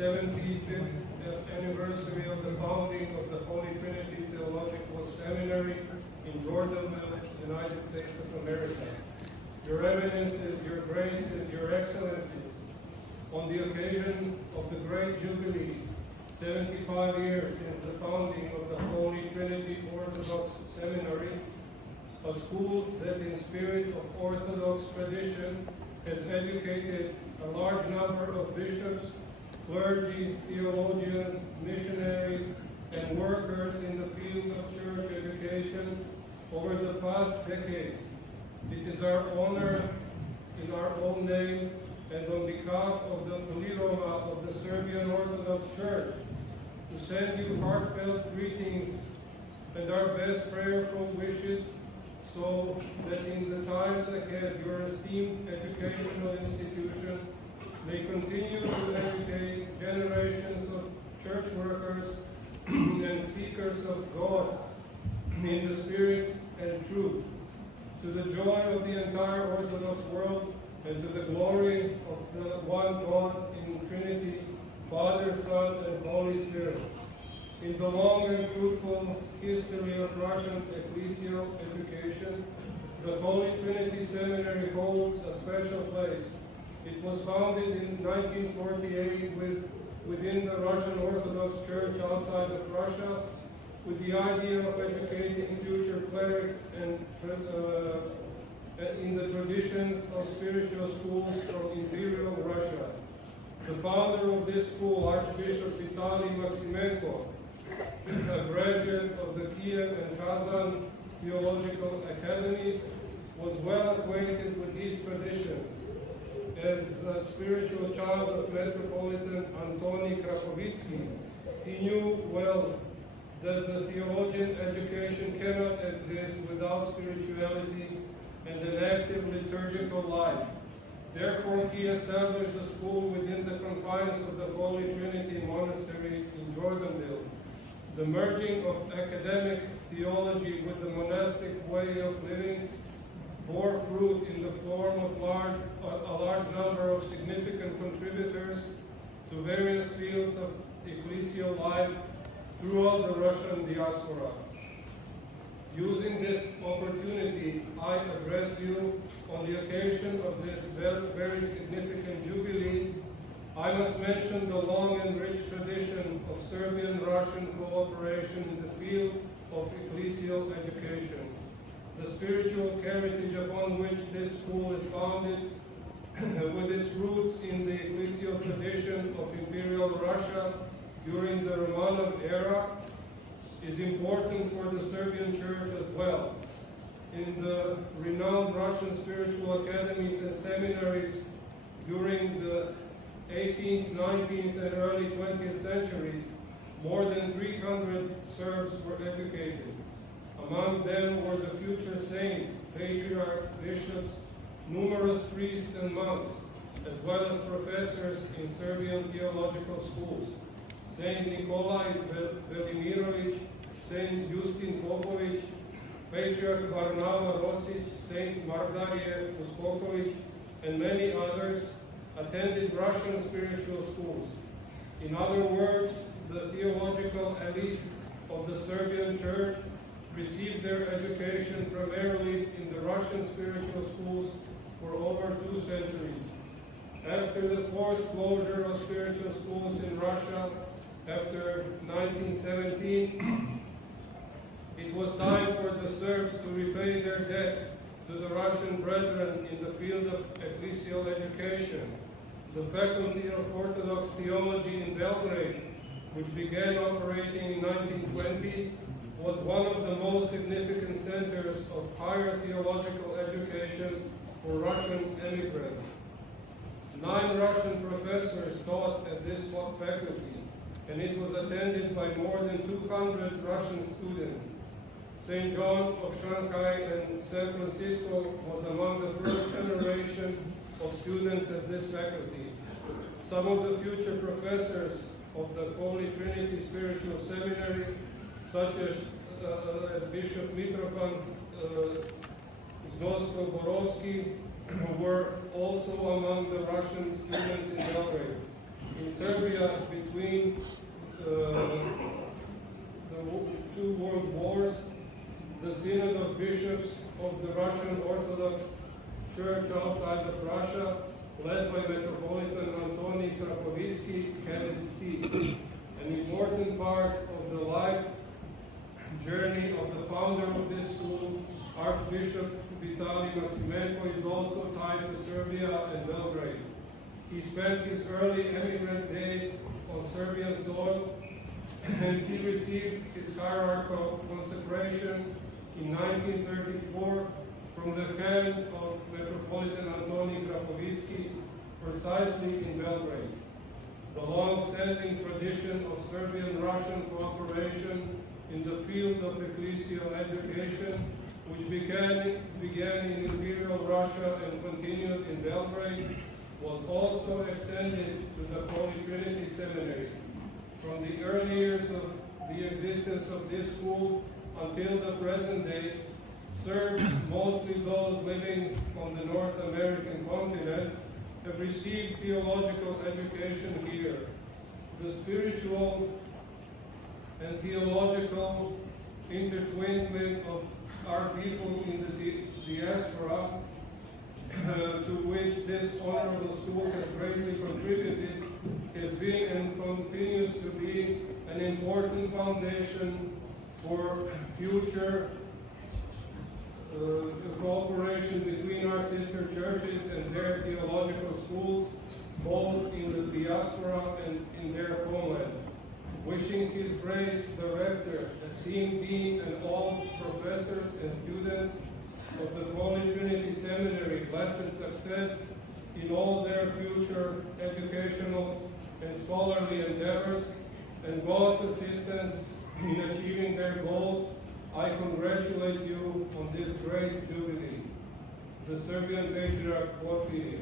75th anniversary of the founding of the Holy Trinity Theological Seminary in Jordanville, United States of America. Your Eminences, your Graces, your Excellencies, on the occasion of the great Jubilee, 75 years since the founding of the Holy Trinity Orthodox Seminary, a school that in spirit of Orthodox tradition has educated a large number of bishops, clergy, theologians, missionaries, and workers in the field of church education over the past decades. It is our honor, in our own name, and on behalf of the Poliroma of the Serbian Orthodox Church, to send you heartfelt greetings and our best prayerful wishes, so that in the times ahead your esteemed educational institution may continue to educate generations of church workers and seekers of God in the Spirit and truth, to the joy of the entire Orthodox world and to the glory of the one God in Trinity, Father, Son, and Holy Spirit. In the long and fruitful history of Russian ecclesial education, the Holy Trinity Seminary holds a special place. It was founded in 1948 within the Russian Orthodox Church outside of Russia, with the idea of educating future clerics and in the traditions of spiritual schools from Imperial Russia. The founder of this school, Archbishop Vitaly Maximenko, a graduate of the Kiev and Kazan theological academies, was well acquainted with these traditions. As a spiritual child of Metropolitan Antony Krakovitsky, he knew well that the theologian education cannot exist without spirituality and an active liturgical life. Therefore, he established a school within the confines of the Holy Trinity Monastery in Jordanville. The merging of academic theology with the monastic way of living bore fruit in the form of a large number of significant contributors to various fields of ecclesial life throughout the Russian diaspora. Using this opportunity, I address you on the occasion of this very significant jubilee. I must mention the long and rich tradition of Serbian-Russian cooperation in the field of ecclesial education. The spiritual heritage upon which this school is founded, with its roots in the ecclesial tradition of Imperial Russia during the Romanov era, is important for the Serbian Church as well. In the renowned Russian spiritual academies and seminaries during the 18th, 19th, and early 20th centuries, more than 300 Serbs were educated. Among them were the future saints, patriarchs, bishops, numerous priests and monks, as well as professors in Serbian theological schools. Saint Nikolai Velimirovic, Saint Justin Popovic, Patriarch Varnava Rosic, Saint Margarije Uskokovic, and many others attended Russian spiritual schools. In other words, the theological elite of the Serbian Church received their education primarily in the Russian spiritual schools for over 2 centuries. After the forced closure of spiritual schools in Russia after 1917, it was time for the Serbs to repay their debt to the Russian brethren in the field of ecclesial education. The Faculty of Orthodox Theology in Belgrade, which began operating in 1920, was one of the most significant centers of higher theological education for Russian immigrants. 9 Russian professors taught at this faculty, and it was attended by more than 200 Russian students. St. John of Shanghai and San Francisco was among the first generation of students at this faculty. Some of the future professors of the Holy Trinity Spiritual Seminary, such as Bishop Mitrofan Znosko-Borovsky, were also among the Russian students in Belgrade. in Serbia between the two world wars, the Synod of Bishops of the Russian Orthodox Church outside of Russia, led by Metropolitan Antony Krapovitsky, had its seat. An important part of the life journey of the founder of this school, Archbishop Vitaly Maximenko, is also tied to Serbia and Belgrade. He spent his early emigrant days on Serbian soil, and he received his hierarchical consecration in 1934 from the hand of Metropolitan Antony Krapovitsky, precisely in Belgrade. The long-standing tradition of Serbian-Russian cooperation in the field of ecclesial education, which began in Imperial Russia and continued in Belgrade, was also extended to the Holy Trinity Seminary. From the early years of the existence of this school until the present day, Serbs, mostly those living on the North American continent, have received theological education here. The spiritual and theological intertwinement of our people in the diaspora, to which this honorable school has greatly contributed, has been and continues to be an important foundation for future cooperation between our sister churches and their theological schools, both in the diaspora and in their homelands. Wishing His Grace, the Rector, esteemed Dean, and all professors and students of the Holy Trinity Seminary blessed success in all their future educational and scholarly endeavors, and God's assistance in achieving their goals, I congratulate you on this great jubilee. The Serbian Patriarch Porfiriy.